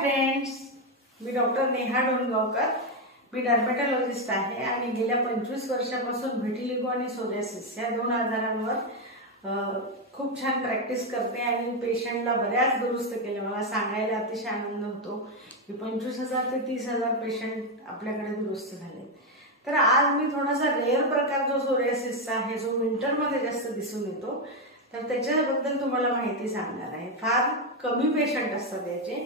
Friends, मी doctor Neha Dongaonkar. मी डर्मेटॉलॉजिस्ट आहे आणि गेल्या 25 वर्षापासून व्हिटिलिगो आणि सोरियासिस या दोन आजारांवर खूप छान प्रॅक्टिस करते आणि पेशंटला बऱ्याच दुरुस्त केले. मला सांगायला अतिशय आनंद होतो की 25,000 ते 30,000 पेशंट आपल्याकडे दुरुस्त झाले. तर आज मी थोडासा रेअर प्रकार जो सोरियासिसचा आहे, जो विंटरमध्ये जास्त दिसून येतो, तर त्याच्याबद्दल तुम्हाला माहिती सांगणार आहे. फार कमी पेशंट असतात याचे,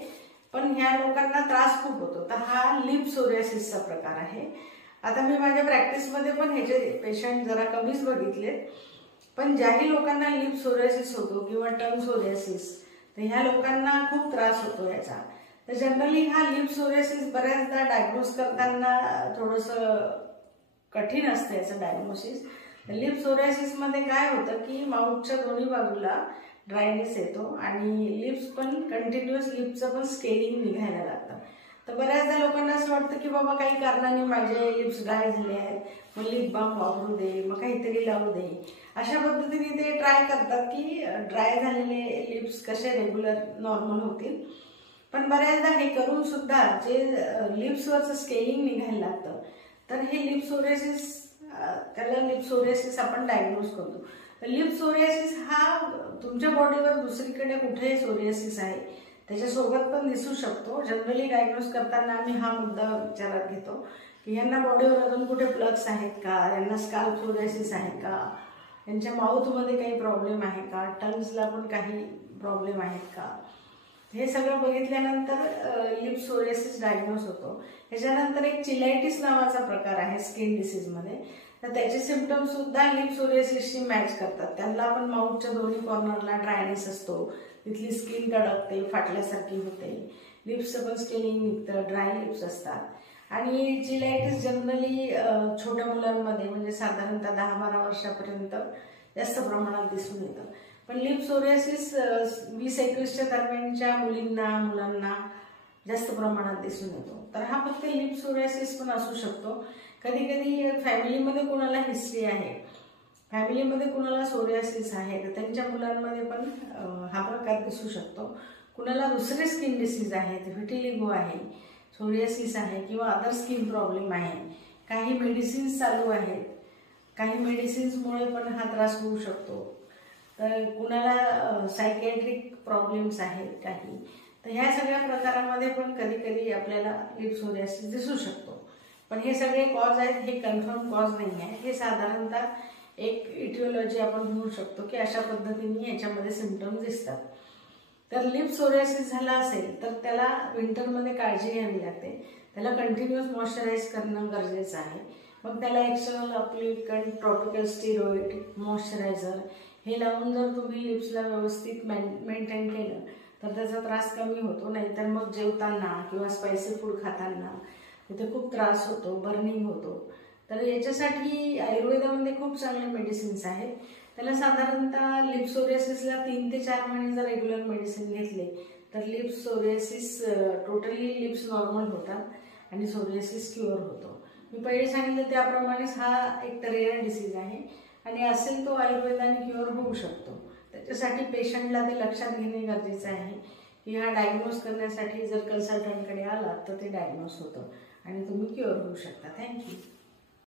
पण ह्या लोकांना त्रास खूप होतो. तर हा लिप सोरियासिसचा प्रकार आहे. आता मी माझ्या प्रॅक्टिसमध्ये पण ह्याचे पेशंट जरा कमीच बघितलेत, पण ज्याही लोकांना लिप सोरियासिस होतो किंवा टंग सोरियासिस, तर ह्या लोकांना खूप त्रास होतो याचा. तर जनरली हा लिप सोरियासिस बऱ्याचदा डायग्नोज करताना थोडंसं कठीण असतं याचं डायग्नोसिस. लिप सोरियासिसमध्ये काय होतं की माउथच्या दोन्ही बाजूला ड्रायनेस येतो आणि लिप्स पण कंटिन्युअस लिपचं पण स्केलिंग निघायला लागतं. तर बऱ्याचदा लोकांना असं वाटतं की बाबा काही कारणाने माझे लिप्स ड्राय झाले आहेत, मग लिप बाम वापरू दे, मग काहीतरी लावू दे. अशा पद्धतीने ते ट्राय करतात की ड्राय झालेले लिप्स कसे रेग्युलर नॉर्मल होतील. पण बऱ्याचदा हे करून सुद्धा जे लिप्सवरचं स्केलिंग निघायला लागतं, तर हे लिप सोरियासिस, त्याला लिप सोरियासिस आपण डायग्नोज करतो. तर लिप सोरियासिस हा तुमच्या बॉडीवर दुसरीकडे कुठेही सोरियासिस आहे त्याच्यासोबत पण दिसू शकतो. जनरली डायग्नोज करताना आम्ही हा मुद्दा विचारात घेतो की यांना बॉडीवर अजून कुठे प्लग्स आहेत का, यांना स्काल्प सोरियासिस आहे का, यांच्या माउथमध्ये काही प्रॉब्लेम आहे का, टंग्सला पण काही प्रॉब्लेम आहेत का. हे सगळं बघितल्यानंतर लिप सोरियासिस डायग्नोज होतो. ह्याच्यानंतर एक चिलायटिस नावाचा प्रकार आहे स्किन डिसीजमध्ये. तर त्याचे सिम्पटम्स सुद्धा लिप सोरियासिसशी मॅच करतात. त्यांना आपण माउथच्या दोन्ही कॉर्नरला ड्रायनेस असतो, तिथली स्किन कडकते, फाटल्यासारखी होते, लिप्सचं पण स्केलिंग निघतं, ड्राय लिप्स असतात. आणि चिलायटिस जनरली छोट्या मुलांमध्ये म्हणजे साधारणतः 10-12 वर्षापर्यंत जास्त प्रमाणात दिसून येतं. पण लिप सोरियासिस 20-21च्या दरम्यानच्या मुलांना जास्त प्रमाणात दिसून येतो. तर हा फक्त लिप सोरियासिस पण असू शकतो. कधी कधी फॅमिलीमध्ये कोणाला हिस्ट्री आहे, फॅमिलीमध्ये कुणाला सोरियासिस आहे, तर त्यांच्या मुलांमध्ये पण हा प्रकार दिसू शकतो. कुणाला दुसरे स्किन डिसीज आहेत, व्हिटिलिगो आहे, सोरियासिस आहे किंवा अदर स्किन प्रॉब्लेम आहे, काही मेडिसिन्स चालू आहेत, काही मेडिसिन्समुळे पण हा त्रास होऊ शकतो. तर कुणाला सायकॅट्रिक प्रॉब्लेम्स आहेत काही. तर ह्या सगळ्या प्रकारामध्ये पण कधी कधी आपल्याला लिप सोरियासिस दिसू शकतो. पण हे सगळे कॉज आहेत, हे कन्फर्म कॉज नाही आहे. हे साधारणतः एक इटिओलॉजी आपण म्हणू शकतो की अशा पद्धतीने याच्यामध्ये सिम्पटम्स दिसतात. तर लिप सोरियासिस झाला असेल तर त्याला विंटरमध्ये काळजी घ्यावी लागते. त्याला कंटिन्युअस मॉइश्चराईज करणं गरजेचं आहे. मग त्याला external applicant, tropical steroid, moisturiser हे लावून जर तुम्ही लिप्सला व्यवस्थित मेंटेन केलं तर त्याचा त्रास कमी होतो. नाहीतर मग जेवताना किंवा स्पायसी फूड खाताना तिथे खूप त्रास होतो, बर्निंग होतो. तर याच्यासाठी आयुर्वेदामध्ये खूप चांगले मेडिसिन्स आहेत. त्याला साधारणतः लिप सोरियासिसला 3 ते 4 महिने जर रेग्युलर मेडिसिन घेतले तर lip psoriasis totally lips normal होतात आणि सोरियासिस क्युअर होतो. मी पहिले सांगितलं त्याप्रमाणेच हा एक रेअर डिसीज आहे आणि असेल तो आयुर्वेदाने क्युअर होऊ शकतो. त्याच्यासाठी पेशंटला ते लक्षात घेणे गरजेचं आहे की हा डायग्नोज करण्यासाठी जर कन्सल्टंटकडे आलात तर ते डायग्नोज होतं आणि तुम्ही क्युअर होऊ शकता. थँक्यू.